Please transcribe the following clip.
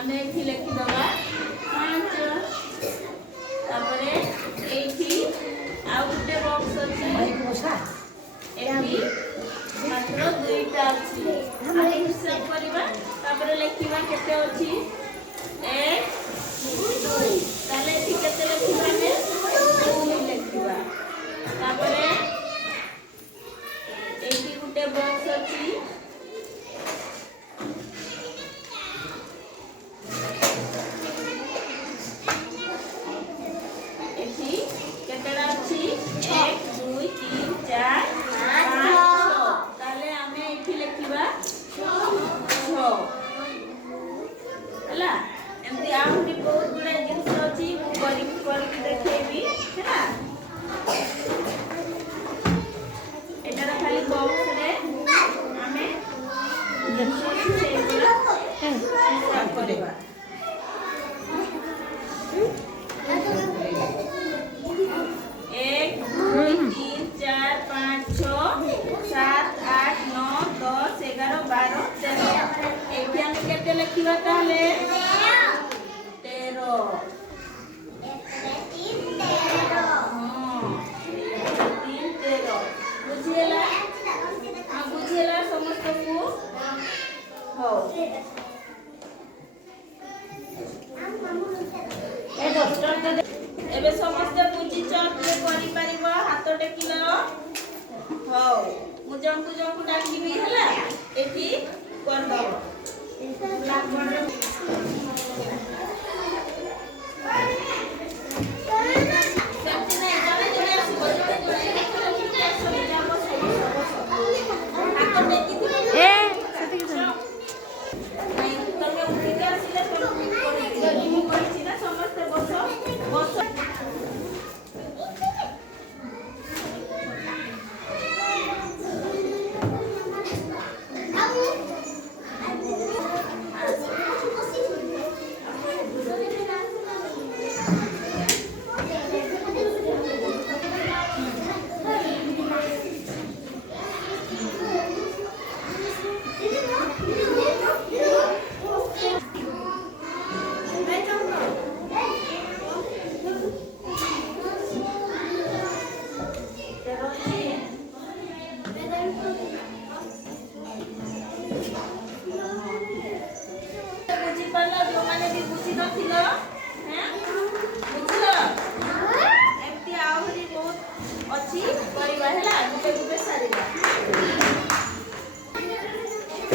आमे एठी लिखि दबा 5 तापरे एठी आ गुटे बॉक्स अछि एठी मात्र दुईटा अछि आमे हिसाब करिबा तापरे लिखिबा केते अछि 1 2 ताले एठी केते लिखिबा ने 2 लिखिबा तापरे एठी गुटे बॉक्स अछि लिखा ताले 13 बुझेला बुझेला समस्त को हो एबे समस्त बुझी चटले करि परिबो हाथ टेकिलो हो मु जंकु डाकिबी हला एठी कर दबो ब्लैक बोर्ड